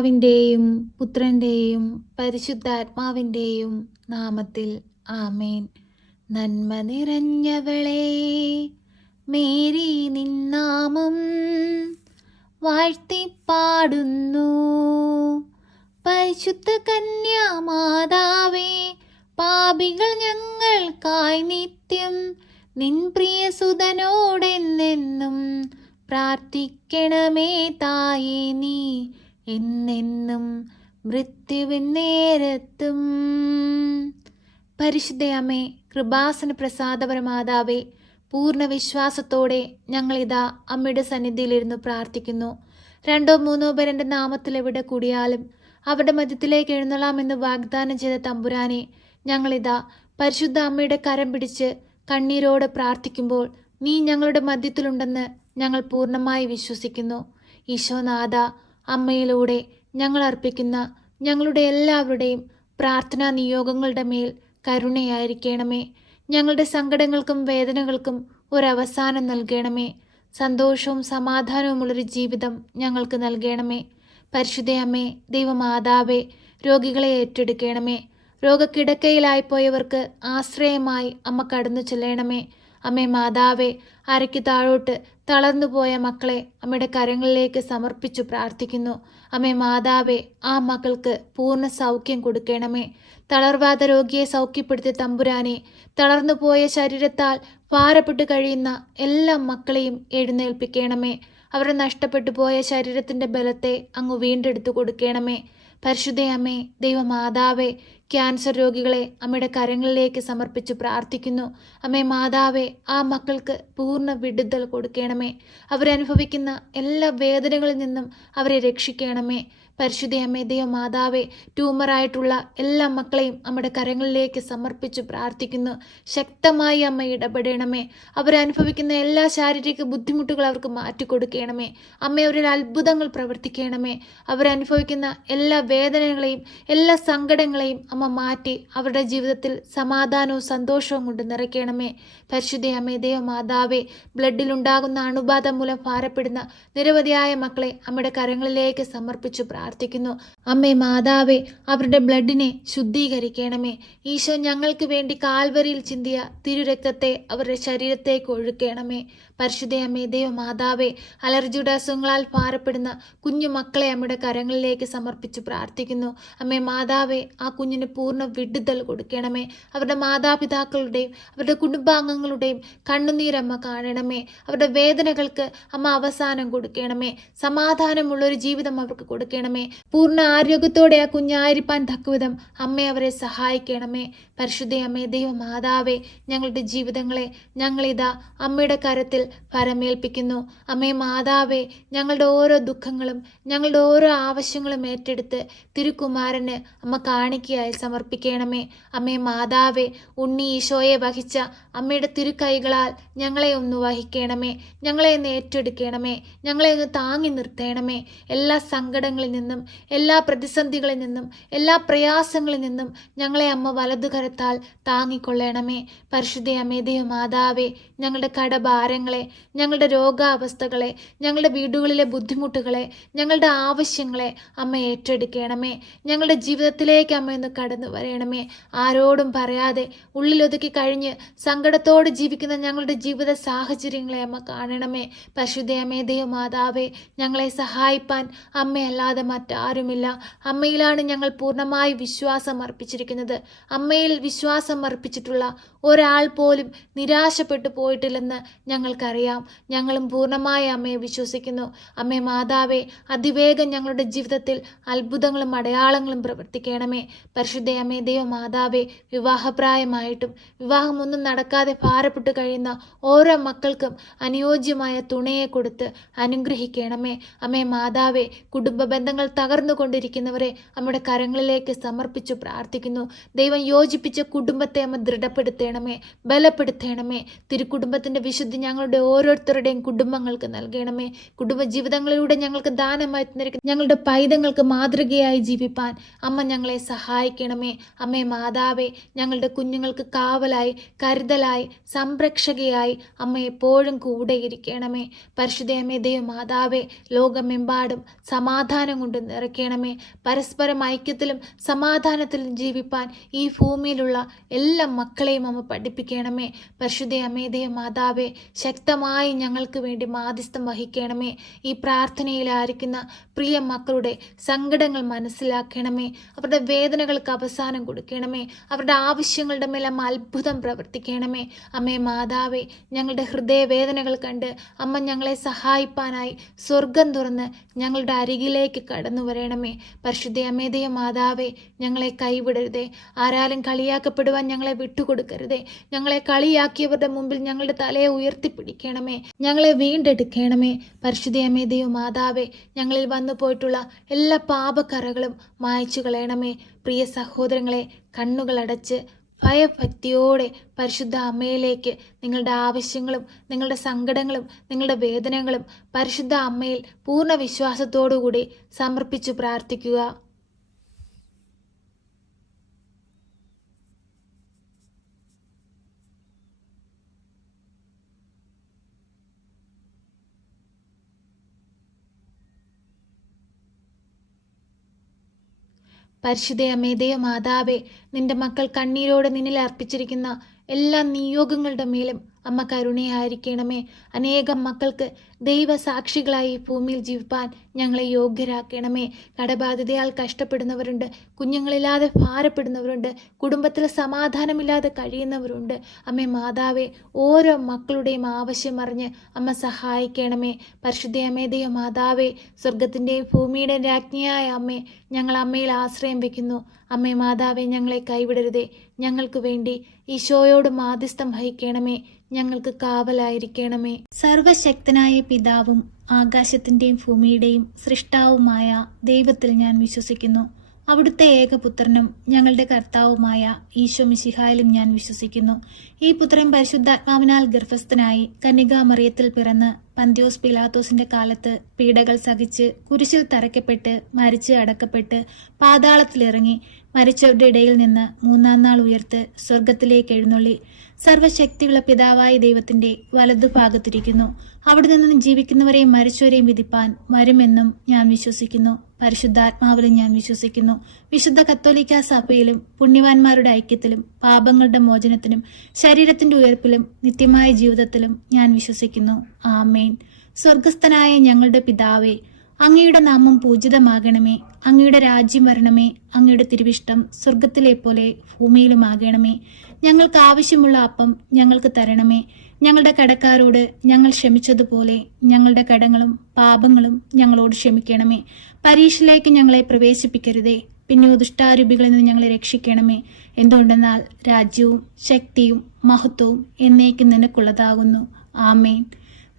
പിതാവിൻ്റെയും പുത്രൻ്റെയും പരിശുദ്ധാത്മാവിൻ്റെയും നാമത്തിൽ ആമേൻ. നന്മ നിറഞ്ഞവളേ മേരി, നിന്നാമം വാഴ്ത്തിപ്പാടുന്നു. പരിശുദ്ധ കന്യാമാതാവേ, പാപികൾ ഞങ്ങൾക്കായി നിത്യം നിൻ പ്രിയസുതനോടെന്നെന്നും പ്രാർത്ഥിക്കണമേ തായേ, നീ എന്നെന്നും മൃത്യുവിൻ നേരത്തും. പരിശുദ്ധയമ്മേ, കൃപാസന പ്രസാദപരമാതാവേ, പൂർണ്ണ വിശ്വാസത്തോടെ ഞങ്ങളിതാ അമ്മയുടെ സന്നിധിയിലിരുന്ന് പ്രാർത്ഥിക്കുന്നു. 2 or 3 പേർ എൻ്റെ നാമത്തിൽ എവിടെ കൂടിയാലും അവരുടെ മധ്യത്തിലേക്ക് എഴുന്നള്ളാമെന്ന് വാഗ്ദാനം ചെയ്ത തമ്പുരാനെ, ഞങ്ങളിതാ പരിശുദ്ധ അമ്മയുടെ കരം പിടിച്ച് കണ്ണീരോടെ പ്രാർത്ഥിക്കുമ്പോൾ നീ ഞങ്ങളുടെ മധ്യത്തിലുണ്ടെന്ന് ഞങ്ങൾ പൂർണ്ണമായി വിശ്വസിക്കുന്നു. ഈശോനാഥ, അമ്മയിലൂടെ ഞങ്ങൾ അർപ്പിക്കുന്ന ഞങ്ങളുടെ എല്ലാവരുടെയും പ്രാർത്ഥനാ നിയോഗങ്ങളുടെ മേൽ കരുണയായിരിക്കണമേ. ഞങ്ങളുടെ സങ്കടങ്ങൾക്കും വേദനകൾക്കും ഒരവസാനം നൽകണമേ. സന്തോഷവും സമാധാനവുമുള്ളൊരു ജീവിതം ഞങ്ങൾക്ക് നൽകണമേ. പരിശുദ്ധയമ്മേ, ദൈവമാതാവേ, രോഗികളെ ഏറ്റെടുക്കണമേ. രോഗക്കിടക്കയിലായിപ്പോയവർക്ക് ആശ്രയമായി അമ്മ കടന്നു ചെല്ലണമേ. അമ്മേ മാതാവേ, അരയ്ക്ക് താഴോട്ട് തളർന്നുപോയ മക്കളെ അമ്മയുടെ കരങ്ങളിലേക്ക് സമർപ്പിച്ചു പ്രാർത്ഥിക്കുന്നു. അമ്മേ മാതാവേ, ആ മക്കൾക്ക് പൂർണ്ണ സൗഖ്യം കൊടുക്കണമേ. തളർവാദ രോഗിയെ സൗഖ്യപ്പെടുത്തിയ തമ്പുരാനെ, തളർന്നുപോയ ശരീരത്താൽ ഭാരപ്പെട്ട് കഴിയുന്ന എല്ലാ മക്കളെയും എഴുന്നേൽപ്പിക്കണമേ. അവരുടെ നഷ്ടപ്പെട്ടു പോയ ശരീരത്തിൻ്റെ ബലത്തെ അങ്ങ് വീണ്ടെടുത്തു കൊടുക്കണമേ. പരിശുദ്ധയമ്മേ, ദൈവമാതാവേ, ക്യാൻസർ രോഗികളെ അമ്മയുടെ കരങ്ങളിലേക്ക് സമർപ്പിച്ച് പ്രാർത്ഥിക്കുന്നു. അമ്മേ മാതാവേ, ആ മക്കൾക്ക് പൂർണ്ണ വിടുതൽ കൊടുക്കണമേ. അവരനുഭവിക്കുന്ന എല്ലാ വേദനകളിൽ നിന്നും അവരെ രക്ഷിക്കണമേ. പരിശുദ്ധയമ്മേ, ദൈവമാതാവേ, ട്യൂമറായിട്ടുള്ള എല്ലാ മക്കളെയും അമ്മയുടെ കരങ്ങളിലേക്ക് സമർപ്പിച്ച് പ്രാർത്ഥിക്കുന്നു. ശക്തമായി അമ്മ ഇടപെടണമേ. അവരനുഭവിക്കുന്ന എല്ലാ ശാരീരിക ബുദ്ധിമുട്ടുകൾ അവർക്ക് മാറ്റിക്കൊടുക്കണമേ. അമ്മ, അവരിൽ അത്ഭുതങ്ങൾ പ്രവർത്തിക്കണമേ. അവരനുഭവിക്കുന്ന എല്ലാ വേദനകളെയും എല്ലാ സങ്കടങ്ങളെയും അമ്മ മാറ്റി അവരുടെ ജീവിതത്തിൽ സമാധാനവും സന്തോഷവും കൊണ്ട് നിറയ്ക്കണമേ. പരിശുദ്ധയമ്മേ, ദൈവമാതാവേ, ബ്ലഡിലുണ്ടാകുന്ന അണുബാധ മൂലം ഭാരപ്പെടുന്ന നിരവധിയായ മക്കളെ അമ്മയുടെ കരങ്ങളിലേക്ക് സമർപ്പിച്ചു പ്രാർത്ഥിക്കുന്നു. അമ്മേ മാതാവേ, അവരുടെ ബ്ലഡിനെ ശുദ്ധീകരിക്കണമേ. ഈശോ ഞങ്ങൾക്ക് വേണ്ടി കാൽവരിയിൽ ചിന്തിയ തിരുരക്തത്തെ അവരുടെ ശരീരത്തേക്ക് ഒഴുക്കണമേ. പരിശുദ്ധയമ്മേ, ദൈവമാതാവേ, അലർജിയുടെ അസുഖങ്ങളാൽ ഭാരപ്പെടുന്ന കുഞ്ഞു മക്കളെ അമ്മയുടെ കരങ്ങളിലേക്ക് സമർപ്പിച്ച് പ്രാർത്ഥിക്കുന്നു. അമ്മേ മാതാവേ, ആ കുഞ്ഞിന് പൂർണ്ണ വിടുതൽ കൊടുക്കണമേ. അവരുടെ മാതാപിതാക്കളുടെയും അവരുടെ കുടുംബാംഗങ്ങളുടെയും കണ്ണുനീരമ്മ കാണണമേ. അവരുടെ വേദനകൾക്ക് അമ്മ അവസാനം കൊടുക്കണമേ. സമാധാനമുള്ളൊരു ജീവിതം അവർക്ക് കൊടുക്കണമേ. പൂർണ്ണ ആരോഗ്യത്തോടെ ആ കുഞ്ഞായിരിക്കാൻ തക്കവിധം അമ്മ അവരെ സഹായിക്കണമേ. പരിശുദ്ധയമ്മേ, ദൈവമാതാവേ, ഞങ്ങളുടെ ജീവിതങ്ങളെ ഞങ്ങളിതാ അമ്മയുടെ കരത്തിൽ പരമേൽപ്പിക്കുന്നു. അമ്മേ മാതാവേ, ഞങ്ങളുടെ ഓരോ ദുഃഖങ്ങളും ഞങ്ങളുടെ ഓരോ ആവശ്യങ്ങളും ഏറ്റെടുത്ത് തിരുക്കുമാരന് അമ്മ കാണിക്കയായി സമർപ്പിക്കണമേ. അമ്മേ മാതാവേ, ഉണ്ണി ഈശോയെ വഹിച്ച അമ്മയുടെ തിരുക്കൈകളാൽ ഞങ്ങളെ ഒന്ന് വഹിക്കണമേ. ഞങ്ങളെ ഒന്ന് ഏറ്റെടുക്കണമേ. ഞങ്ങളെ ഒന്ന് താങ്ങി നിർത്തണമേ. എല്ലാ സങ്കടങ്ങളിൽ നിന്നും എല്ലാ പ്രതിസന്ധികളിൽ നിന്നും എല്ലാ പ്രയാസങ്ങളിൽ നിന്നും ഞങ്ങളെ അമ്മ വലതുകരത്താൽ താങ്ങിക്കൊള്ളണമേ. പരിശുദ്ധയമ്മേ, ദൈവമാതാവേ, ഞങ്ങളുടെ കടഭാരങ്ങളെ, ഞങ്ങളുടെ രോഗാവസ്ഥകളെ, ഞങ്ങളുടെ വീടുകളിലെ ബുദ്ധിമുട്ടുകളെ, ഞങ്ങളുടെ ആവശ്യങ്ങളെ അമ്മ ഏറ്റെടുക്കണമേ. ഞങ്ങളുടെ ജീവിതത്തിലേക്ക് അമ്മ ഒന്ന് കടന്നു വരണമേ. ആരോടും പറയാതെ ഉള്ളിലൊതുക്കി കഴിഞ്ഞ് സങ്കടത്തോടെ ജീവിക്കുന്ന ഞങ്ങളുടെ ജീവിത സാഹചര്യങ്ങളെ അമ്മ കാണണമേ. പരിശുദ്ധയമ്മേ, ദൈവമാതാവേ, ഞങ്ങളെ സഹായിപ്പാൻ അമ്മയല്ലാതെ മറ്റാരുമില്ല. അമ്മയിലാണ് ഞങ്ങൾ പൂർണ്ണമായി വിശ്വാസം അർപ്പിച്ചിരിക്കുന്നത്. അമ്മയിൽ വിശ്വാസം അർപ്പിച്ചിട്ടുള്ള ഒരാൾ പോലും നിരാശപ്പെട്ടു പോയിട്ടില്ലെന്ന് ഞങ്ങൾക്കറിയാം. ഞങ്ങളും പൂർണ്ണമായ അമ്മയെ വിശ്വസിക്കുന്നു. അമ്മേ മാതാവേ, അതിവേഗം ഞങ്ങളുടെ ജീവിതത്തിൽ അത്ഭുതങ്ങളും അടയാളങ്ങളും പ്രവർത്തിക്കണമേ. പരിശുദ്ധയമ്മേ, ദൈവമാതാവേ, വിവാഹപ്രായമായിട്ടും വിവാഹമൊന്നും നടക്കാതെ ഭാരപ്പെട്ടു കഴിയുന്ന ഓരോ മക്കൾക്കും അനുയോജ്യമായ തുണയെ കൊടുത്ത് അനുഗ്രഹിക്കണമേ. അമ്മേ മാതാവേ, കുടുംബ ബന്ധങ്ങൾ തകർന്നുകൊണ്ടിരിക്കുന്നവരെ നമ്മുടെ കരങ്ങളിലേക്ക് സമർപ്പിച്ചു പ്രാർത്ഥിക്കുന്നു. ദൈവം യോജിപ്പിച്ച ഏൽപ്പിച്ച കുടുംബത്തെ അമ്മ ദൃഢപ്പെടുത്തണമേ, ബലപ്പെടുത്തണമേ. തിരുക്കുടുംബത്തിൻ്റെ വിശുദ്ധി ഞങ്ങളുടെ ഓരോരുത്തരുടെയും കുടുംബങ്ങൾക്ക് നൽകണമേ. കുടുംബജീവിതങ്ങളിലൂടെ ഞങ്ങൾക്ക് ദാനമായി തന്നിരിക്കുന്ന ഞങ്ങളുടെ പൈതങ്ങൾക്ക് മാതൃകയായി ജീവിപ്പാൻ അമ്മ ഞങ്ങളെ സഹായിക്കണമേ. അമ്മേ മാതാവേ, ഞങ്ങളുടെ കുഞ്ഞുങ്ങൾക്ക് കാവലായി, കരുതലായി, സംരക്ഷകയായി അമ്മ എപ്പോഴും കൂടെ ഇരിക്കണമേ. പരിശുദ്ധമേ ദൈവമാതാവേ, ലോകമെമ്പാടും സമാധാനം കൊണ്ട് നിറയ്ക്കണമേ. പരസ്പരം ഐക്യത്തിലും സമാധാനത്തിലും ജീവിപ്പാൻ ഈ ഭൂമിയിലുള്ള എല്ലാ മക്കളെയും അമ്മ പഠിപ്പിക്കണമേ. പരിശുദ്ധമേ ദൈവമാതാവേ, ശക്തമായി ഞങ്ങൾക്ക് വേണ്ടി മാധ്യസ്ഥം വഹിക്കണമേ. ഈ പ്രാർത്ഥനയിലായിരിക്കുന്ന പ്രിയ മക്കളുടെ സങ്കടങ്ങൾ മനസ്സിലാക്കണമേ. അവരുടെ വേദനകൾക്ക് അവസാനം കൊടുക്കണമേ. അവരുടെ ആവശ്യങ്ങളുടെ മേൽ അമ്മ അത്ഭുതം പ്രവർത്തിക്കണമേ. അമ്മേ മാതാവേ, ഞങ്ങളുടെ ഹൃദയവേദനകൾ കണ്ട് അമ്മ ഞങ്ങളെ സഹായിപ്പാനായി സ്വർഗം തുറന്ന് ഞങ്ങളുടെ അരികിലേക്ക് കടന്നു വരണമേ. പരിശുദ്ധ അമേദയ മാതാവേ, ഞങ്ങളെ കൈവിടരുതേ. ആരാലും കളിയാക്കപ്പെടുവാൻ ഞങ്ങളെ വിട്ടുകൊടുക്കരുതേ. ഞങ്ങളെ കളിയാക്കിയവരുടെ മുമ്പിൽ ഞങ്ങളുടെ തലയെ ഉയർത്തിപ്പിടിക്കണമേ. ഞങ്ങളെ വീണ്ടെടുക്കണമേ. പരിശുദ്ധ അമേദയ മാതാവേ, ഞങ്ങളിൽ വന്നു പോയിട്ടുള്ള എല്ലാ പാപക്കറകളും മായ്ച്ചു കളയണമേ. പ്രിയ സഹോദരങ്ങളെ, കണ്ണുകളടച്ച് ഭയഭക്തിയോടെ പരിശുദ്ധ അമ്മയിലേക്ക് നിങ്ങളുടെ ആവശ്യങ്ങളും നിങ്ങളുടെ സങ്കടങ്ങളും നിങ്ങളുടെ വേദനകളും പരിശുദ്ധ അമ്മയിൽ പൂർണ്ണ വിശ്വാസത്തോടുകൂടി സമർപ്പിച്ചു പ്രാർത്ഥിക്കുക. പരിശുദ്ധ അമ്മേ മാതാവേ, നിന്റെ മക്കൾ കണ്ണീരോടെ നിന്നിൽ അർപ്പിച്ചിരിക്കുന്ന എല്ലാ നിയോഗങ്ങളുടെ മേലും അമ്മ കരുണയായിരിക്കണമേ. അനേകം മക്കൾക്ക് ദൈവസാക്ഷികളായി ഭൂമിയിൽ ജീവിപ്പാൻ ഞങ്ങളെ യോഗ്യരാക്കണമേ. കടബാധ്യതയാൽ കഷ്ടപ്പെടുന്നവരുണ്ട്, കുഞ്ഞുങ്ങളില്ലാതെ ഭാരപ്പെടുന്നവരുണ്ട്, കുടുംബത്തിൽ സമാധാനമില്ലാതെ കഴിയുന്നവരുണ്ട്. അമ്മേ മാതാവേ, ഓരോ മക്കളുടെയും ആവശ്യം അറിഞ്ഞ് അമ്മ സഹായിക്കണമേ. പരിശുദ്ധ അമ്മേ മാതാവേ, സ്വർഗത്തിൻ്റെയും ഭൂമിയുടെയും രാജ്ഞിയായ അമ്മേ, ഞങ്ങൾ അമ്മയിൽ ആശ്രയം വയ്ക്കുന്നു. അമ്മേ മാതാവേ, ഞങ്ങളെ കൈവിടരുതേ. ഞങ്ങൾക്ക് വേണ്ടി ഈശോയോട് മാധ്യസ്ഥം വഹിക്കണമേ. ഞങ്ങൾക്ക് കാവലായിരിക്കണമേ. സർവശക്തനായ പിതാവും ആകാശത്തിൻ്റെയും ഭൂമിയുടെയും സൃഷ്ടാവുമായ ദൈവത്തിൽ ഞാൻ വിശ്വസിക്കുന്നു. അവിടുത്തെ ഏകപുത്രനും ഞങ്ങളുടെ കർത്താവുമായ ഈശോ മിശിഹായിലും ഞാൻ വിശ്വസിക്കുന്നു. ഈ പുത്രൻ പരിശുദ്ധാത്മാവിനാൽ ഗർഭസ്ഥനായി കന്യകാമറിയത്തിൽ പിറന്ന് പന്ത്യോസ് പിലാത്തോസിന്റെ കാലത്ത് പീഡകൾ സഹിച്ച് കുരിശിൽ തറയ്ക്കപ്പെട്ട് മരിച്ച് അടക്കപ്പെട്ട് പാതാളത്തിലിറങ്ങി മരിച്ചവരുടെ ഇടയിൽ നിന്ന് മൂന്നാം നാൾ ഉയർത്ത് സ്വർഗത്തിലേക്ക് എഴുന്നള്ളി സർവശക്തിയുള്ള പിതാവായ ദൈവത്തിന്റെ വലതുഭാഗത്തിരിക്കുന്നു. അവിടെ നിന്ന് ജീവിക്കുന്നവരെയും മരിച്ചവരെയും വിധിപ്പാൻ വരുമെന്നും ഞാൻ വിശ്വസിക്കുന്നു. പരിശുദ്ധാത്മാവിലും ഞാൻ വിശ്വസിക്കുന്നു. വിശുദ്ധ കത്തോലിക്ക സഭയിലും പുണ്യവാന്മാരുടെ ഐക്യത്തിലും പാപങ്ങളുടെ മോചനത്തിനും ശരീരത്തിന്റെ ഉയർപ്പിലും നിത്യമായ ജീവിതത്തിലും ഞാൻ വിശ്വസിക്കുന്നു. ആമേൻ. സ്വർഗസ്ഥനായ ഞങ്ങളുടെ പിതാവേ, അങ്ങയുടെ നാമം പൂജിതമാകണമേ. അങ്ങയുടെ രാജ്യം വരണമേ. അങ്ങയുടെ തിരുവിഷ്ടം സ്വർഗത്തിലെ പോലെ ഭൂമിയിലുമാകണമേ. ഞങ്ങൾക്ക് ആവശ്യമുള്ള അപ്പം ഞങ്ങൾക്ക് തരണമേ. ഞങ്ങളുടെ കടക്കാരോട് ഞങ്ങൾ ക്ഷമിച്ചതുപോലെ ഞങ്ങളുടെ കടങ്ങളും പാപങ്ങളും ഞങ്ങളോട് ക്ഷമിക്കണമേ. പരീക്ഷയിലേക്ക് ഞങ്ങളെ പ്രവേശിപ്പിക്കരുതേ, പിന്നെ ദുഷ്ടാരൂപികളിൽ നിന്ന് ഞങ്ങളെ രക്ഷിക്കണമേ. എന്തുകൊണ്ടെന്നാൽ രാജ്യവും ശക്തിയും മഹത്വവും എന്നേക്കും നിനക്കുള്ളതാകുന്നു. ആമേൻ.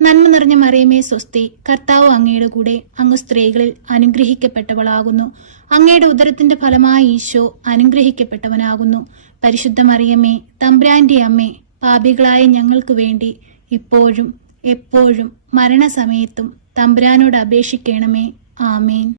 നന്മ നിറഞ്ഞ മറിയമേ സ്വസ്തി, കർത്താവ് അങ്ങയുടെ കൂടെ, അങ്ങ് സ്ത്രീകളിൽ അനുഗ്രഹിക്കപ്പെട്ടവളാകുന്നു. അങ്ങയുടെ ഉദരത്തിന്റെ ഫലമായി ഈശോ അനുഗ്രഹിക്കപ്പെട്ടവനാകുന്നു. പരിശുദ്ധ മറിയമേ, തമ്പുരാന്റെ അമ്മേ, പാപികളായ ഞങ്ങൾക്ക് വേണ്ടി ഇപ്പോഴും എപ്പോഴും മരണസമയത്തും തമ്പുരാനോട് അപേക്ഷിക്കണമേ. ആമേൻ.